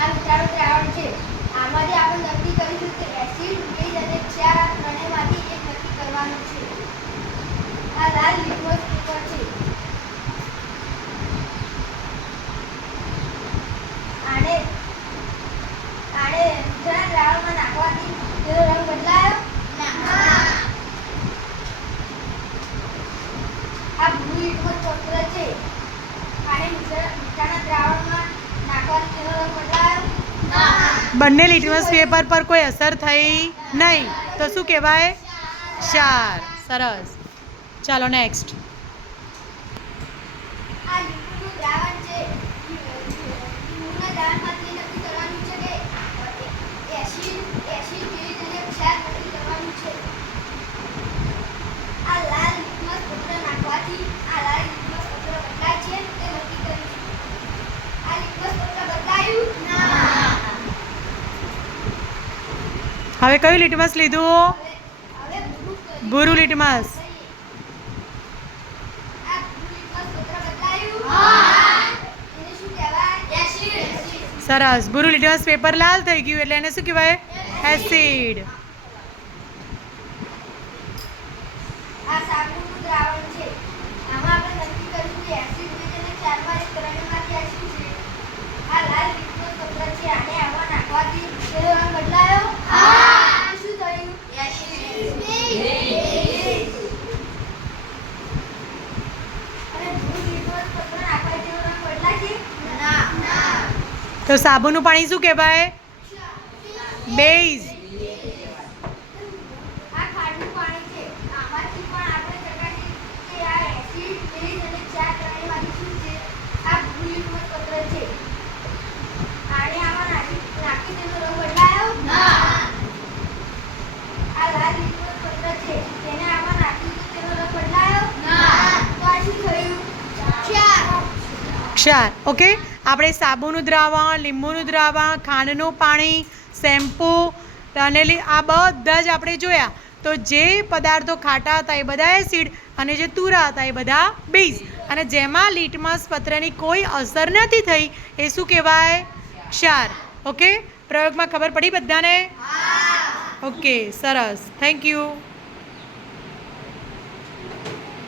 આ વિચારો દ્રાવણ છે. આમાંથી આપણે નક્કી કરીશું કે એસિડ, બેઝ અને ક્ષાર આ ત્રણેયમાંથી એક નક્કી કરવાનું છે. આ લાલ લિટમસ પેપર છે. આને જરા દ્રાવણમાં નાખવાથી તેનો રંગ બદલાયો? ના. આ બ્લુ લિટમસ પેપર છે. આને મીઠાના દ્રાવણમાં નાખવાથી તેનો રંગ બદલાયો? ના. બંને લિટમસ પેપર પર કોઈ અસર થઈ નહીં, તો શું કહેવાય? ક્ષાર. સરસ. ચાલો નેક્સ્ટ. આ લીંબુનું દ્રાવણ છે. લીંબુના દ્રાવણમાંથી નક્કી કરવાનું છે કે એસિડ, બેઝ અને ક્ષાર નક્કી કરવાનું છે. આ લાલ લિટમસ પેપર નાખવાથી આ લાલ લિટમસ પેપર બદલાય છે તે નક્કી કરીશું. આ લિટમસ પેપર બદલાયું? ના. હવે કયું લિટમસ લીધું? હવે ભૂરું લિટમસ. આ બ્લુ લિટમસ પેપર બદલાયું? હા. એને શું કહેવાય? એસિડ. સરસ. ભૂરું લિટમસ પેપર લાલ થઈ ગયું એટલે એને શું કહેવાય? એસિડ. આ સાબુનું દ્રાવણ છે. આમાં આપણે નક્કી કરીશું કે એસિડ, બેઝ અને ક્ષારમાં એક ત્રણેયમાંથી એસિડ છે. આ લાલ લિટમસ પેપર છે. આને આમાં નાખવાથી તેનો રંગ બદલાયો? હા. શું થયું? એસિડ. અને બ્લુ લિટમસ પેપર નાખવાથી તેનો રંગ બદલાશે? ના. તો સાબુનું પાણી શું કહેવાય? બેઝ. આ ખાંડનું પાણી છે. આમાંથી પણ આપણે ચકાસીએ કે આ એસિડ, બેઝ અને ક્ષાર ત્રણેયમાંથી શું છે. આ બ્લુ લિટમસ પેપર છે. આને આમાં નાખી તેનો રંગ બદલાયો? ના. આ લાલ લિટમસ પેપર છે. તેને આમાં નાખ્યું તો તેનો રંગ બદલાયો? ના. તો આ શું થયું? ક્ષાર. ઓકે. આપણે સાબુનું દ્રાવણ, લીંબુનું દ્રાવણ, ખાંડનું પાણી, શેમ્પૂ અને આ બધા જ આપણે જોયા. તો જે પદાર્થો ખાટા હતા એ બધા એસિડ અને જે તુરા હતા એ બધા બેઝ. અને જેમાં લિટમસ પત્રની કોઈ અસર નથી થઈ એ શું કહેવાય? ક્ષાર. ઓકે. પ્રયોગમાં ખબર પડી બધાને? ઓકે. સરસ. Thank you.